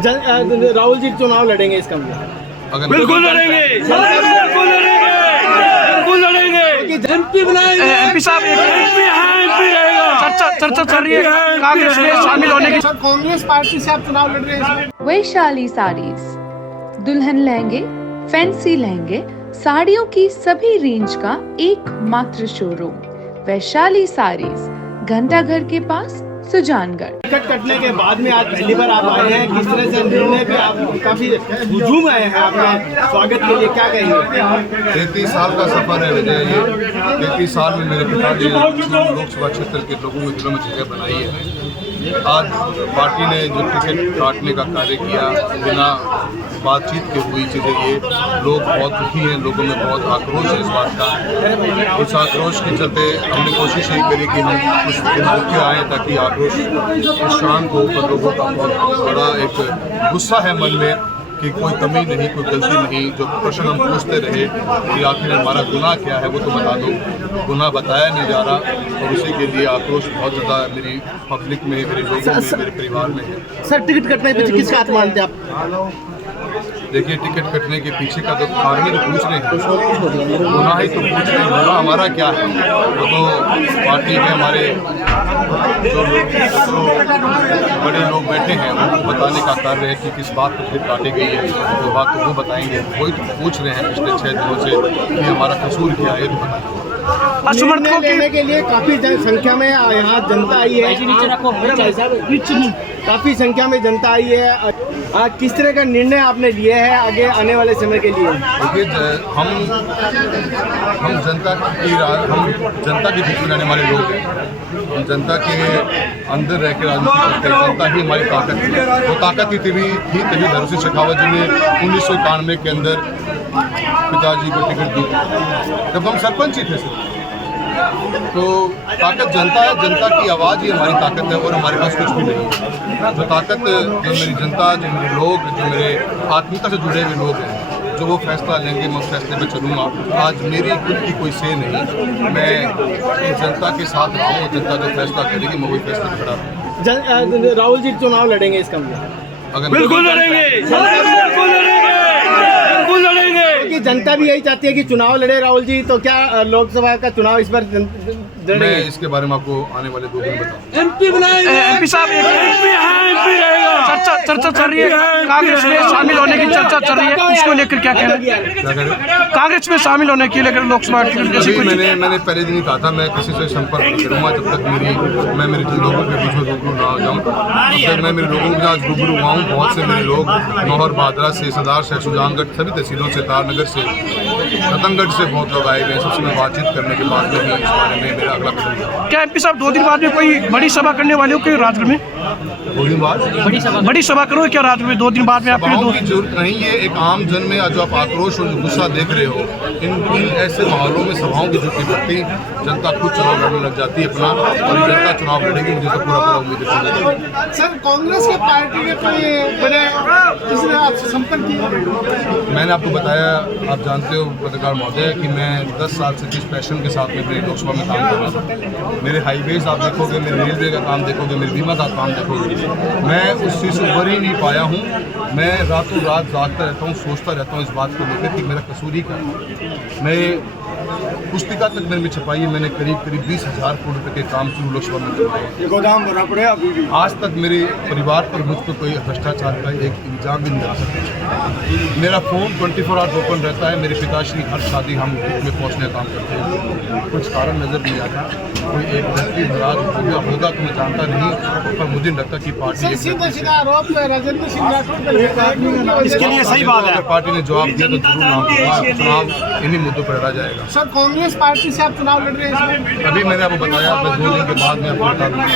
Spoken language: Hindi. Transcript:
राहुल जी चुनाव लड़ेंगे इसका बिल्कुल लड़ेंगे, बिल्कुल लड़ेंगे, बिल्कुल लड़ेंगे। एमपी बनाएंगे, एमपी साहब एमपी रहेगा। चर्चा चल रही है कांग्रेस में शामिल होने की। सर कांग्रेस पार्टी से आप चुनाव लड़ रहे हैं। वैशाली साड़ीज, दुल्हन लहंगे, फैंसी लहंगे, साड़ियों की सभी रेंज का एकमात्र शोरूम वैशाली साड़ीज, घंटाघर के पास, सुजानगढ़। टिकट कटने के बाद में आज पहली बार आप आए हैं, किस तरह से निर्णय पे आप काफी हुजूम आए हैं आपके स्वागत के लिए, क्या कहेंगे? 33 साल का सफर है विजय। ये 33 साल में मेरे पिताजी लोकसभा क्षेत्र के लोगों के दिलों में जगह बनाई है। आज पार्टी ने जो टिकट काटने का कार्य किया, बिना बातचीत के हुई चीज़ें, ये लोग बहुत दुखी हैं, लोगों में बहुत आक्रोश है इस बात का। उस आक्रोश के चलते हमने कोशिश यही करी कि हम कुछ दिन रुके आएँ ताकि आक्रोश शांत हो। पर लोगों का बहुत बड़ा एक गुस्सा है मन में कि कोई कमी नहीं, कोई गलती नहीं। जो प्रश्न हम पूछते रहे कि आखिर हमारा गुनाह क्या है, वो तो बता दो। गुनाह बताया नहीं जा रहा और उसी के लिए आक्रोश बहुत ज़्यादा मेरी पब्लिक में, मेरे लोगों में, मेरे परिवार में है। सर टिकट कटने के पीछे किसका हाथ मानते आप? देखिए, टिकट कटने के पीछे का तो कारण ही तो पूछ रहे हैं, गुनाह ही तो पूछ रहे हैं। गुनाह हमारा क्या है? वो तो पार्टी के हमारे जो बड़े लोग बैठे हैं उनको बताने का कार्य है कि किस बात पर टिकट काटी गई है। वो बात तो वो बताएंगे, वही तो पूछ रहे हैं पिछले 6 दिनों से कि हमारा कसूर क्या है, ये तो बताएंगे। निर्णय लेने के लिए काफी संख्या में यहाँ जनता आई है, काफी संख्या में जनता आई है। किस तरह का निर्णय आपने लिए है आगे आने वाले समय के लिए? देखिए, हम जनता के बीच में रहने वाले लोग हैं। हम जनता के अंदर रह के राजनीति करते हैं। जनता ही हमारी ताकत है। वो ताकत ही तभी धरम सिंह शेखावत जी ने 1991 के अंदर पिताजी को टिकट दी, जब हम सरपंच ही थे सिर्फ। तो ताकत जनता है, जनता की आवाज़ ही हमारी ताकत है और हमारे पास कुछ भी नहीं है। जो ताकत, जो मेरी जनता, जो मेरे लोग, जो मेरे आत्मीयता से जुड़े हुए लोग हैं, जो वो फैसला लेंगे, मैं उस फैसले पर चलूँगा। आज मेरी खुद की कोई से नहीं, मैं जनता के साथ रहा हूँ। जनता जो फैसला करेगी मैं वही फैसला खड़ा हूँ। राहुल जी चुनाव लड़ेंगे इसका बिल्कुल लड़ेंगे, बिल्कुल लड़ेंगे, बिल्कुल लड़ेंगे। कि जनता भी यही चाहती है कि चुनाव लड़े राहुल जी, तो क्या लोकसभा का चुनाव इस बार मैं इसके बारे में आपको आने वाले 2 दिन बताऊंगा। एमपी बनाएंगे, एमपी साहब एमपी रहेगा। चर्चा चल रही है कांग्रेस में शामिल होने की, चर्चा चल रही है, उसको लेकर क्या कहना है? कांग्रेस में शामिल होने के लेकर लोकसभा मैंने पहले दिन ही कहा था, मैं किसी से संपर्क नहीं करूँगा जब तक मैं मेरे लोगों के बीच में रूबरू ना हो जाऊँ। तब तक मैं मेरे लोगों के साथ रूबरू हुआ हूँ। बहुत से मेरे लोग नौहर, बादरा से, सदार से, सुजानगढ़, सभी तहसीलों से, तारनगर से, रतनगढ़ से बहुत लोग आए हुए हैं। सबसे मैं बातचीत करने के बाद में इस बारे में मेरा अगला कदम है। क्या एमपी साहब 2 दिन बाद में कोई बड़ी सभा करने वाले हो कि राजगढ़ में? 2 दिन बाद बड़ी सभा करो क्या राजगढ़ में? 2 दिन बाद में आपके सभाओं की जरूरत नहीं है। एक आम जन में जो आप आक्रोश और गुस्सा देख रहे हो, इन ऐसे माहौलों में सभाओं की जरूरत नहीं पड़ती। जनता खुद चुनाव लड़ने लग जाती है अपना, और जनता चुनाव लड़ेगी, मुझे तो पूरा उम्मीद है। सर कांग्रेस के पार्टी के कोई बड़े किसने आपसे संपर्क किया? मैंने आपको बताया, आप जानते हो पत्रकार महोदय, कि मैं 10 साल से जिस पैशन के साथ में लोकसभा में काम कर रहा था, मेरे हाईवेज आप देखोगे, मेरे रेलवे का काम देखोगे, मेरे बीमा का काम देखोगे, मैं उस चीज़ से उभर ही नहीं पाया हूँ। मैं रातों रात जागता रहता हूँ, सोचता रहता हूँ इस बात को लेकर कि मेरा कसूर ही क्या है। मैं पुस्तिका तक मेरे में छपाई है। मैंने करीब 20,000 करोड़ रुपये के काम शुरू लोकसभा में करवाए। गोदाम भरा पड़े अभी भी। आज तक मेरे परिवार पर मुझ पर कोई भ्रष्टाचार का एक इल्जाम भी नहीं आ सकता। मेरा फ़ोन 24 आवर्स ओपन रहता है। मेरे पिताश्री हर शादी हम में पहुँचने का काम करते हैं। कुछ कारण नज़र नहीं आता। कोई एक व्यक्ति नाराज होगा तो मैं जानता नहीं, पर मुझे लगता कि पार्टी इसके लिए सही बात है। पार्टी ने जवाब दिया तो जरूर नाम दूंगा। चुनाव इन्हीं मुद्दों पर लड़ा जाएगा। सर कांग्रेस पार्टी से आप चुनाव लड़ रहे हैं? अभी मैंने आपको बताया, मैं 2 दिन के बाद में आपको बता दूंगा।